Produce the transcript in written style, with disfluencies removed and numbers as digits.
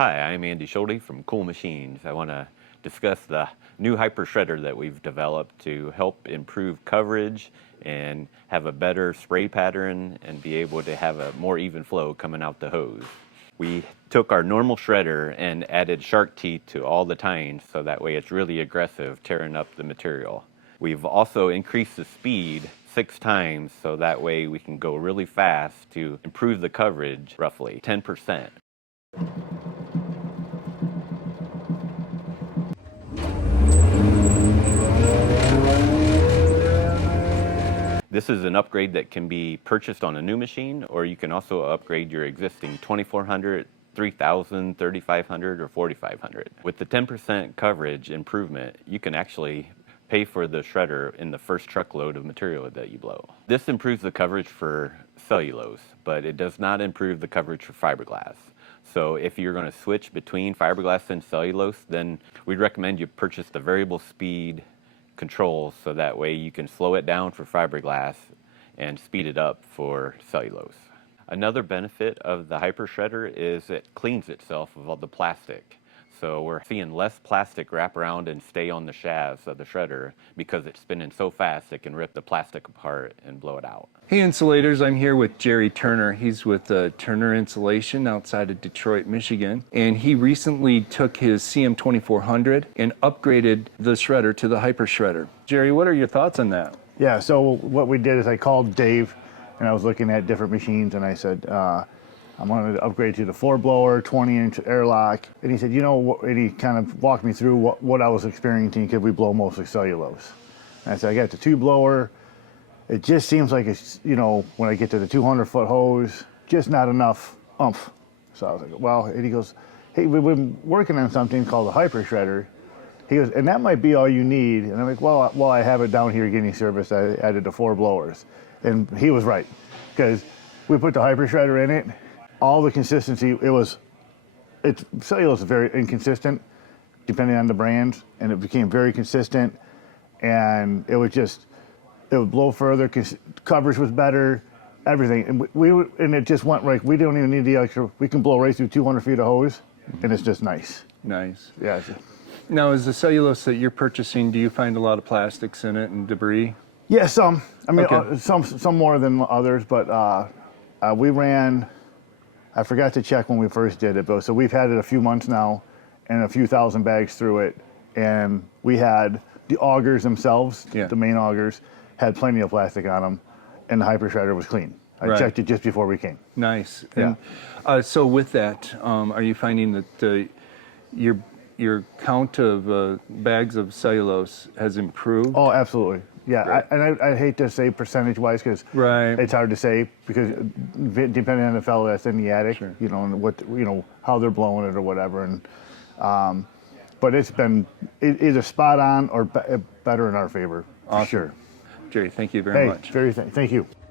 Hi, I'm Andy Schulte from Cool Machines. I want to discuss the new hyper shredder that we've developed to help improve coverage and have a better spray pattern and be able to have a more even flow coming out the hose. We took our normal shredder and added shark teeth to all the tines so that way it's really aggressive, tearing up the material. We've also increased the speed 6 times so that way we can go really fast to improve the coverage roughly 10%. This is an upgrade that can be purchased on a new machine, or you can also upgrade your existing 2400, 3000, 3500, or 4500. With the 10% coverage improvement, you can actually pay for the shredder in the first truckload of material that you blow. This improves the coverage for cellulose, but it does not improve the coverage for fiberglass. So if you're going to switch between fiberglass and cellulose, then we'd recommend you purchase the variable speed controls so that way you can slow it down for fiberglass and speed it up for cellulose. Another benefit of the hyper shredder is it cleans itself of all the plastic. So we're seeing less plastic wrap around and stay on the shafts of the shredder because it's spinning so fast it can rip the plastic apart and blow it out. Hey Insulators, I'm here with Jerry Turner. He's with Turner Insulation outside of Detroit, Michigan. And he recently took his CM2400 and upgraded the shredder to the hyper shredder. Jerry, what are your thoughts on that? Yeah, so what we did is I called Dave and I was looking at different machines and I said, I'm going to upgrade to the 4-blower, 20-inch airlock. And he said, you know, and he kind of walked me through what I was experiencing because we blow mostly cellulose. And I said, I got the 2-blower. It just seems like it's, you know, when I get to the 200-foot hose, just not enough oomph. So I was like, well, and he goes, hey, we've been working on something called a hyper shredder. He goes, and that might be all you need. And I'm like, well, I have it down here getting service. I added the 4 blowers. And he was right, because we put the hyper shredder in it. All the consistency, cellulose is very inconsistent depending on the brand, and it became very consistent, and it would blow further, coverage was better, everything. And it just went like, we don't even need the extra, we can blow right through 200 feet of hose, and it's just nice. Nice. Yeah. Now, is the cellulose that you're purchasing, do you find a lot of plastics in it and debris? Yeah, some. I mean, okay. some more than others, but we ran, I forgot to check when we first did it, but so we've had it a few months now and a few thousand bags through it. And we had the augers themselves, the main augers, had plenty of plastic on them, and the hyper shredder was clean. I checked it just before we came. Nice. Yeah. And, so with that, are you finding that your count of bags of cellulose has improved? Oh, absolutely. Yeah, right. I hate to say percentage-wise because it's hard to say because depending on the fellow that's in the attic, you know, and how they're blowing it or whatever, and but it's been either spot on or better in our favor. Awesome. For sure. Jerry, thank you very much. Thank you.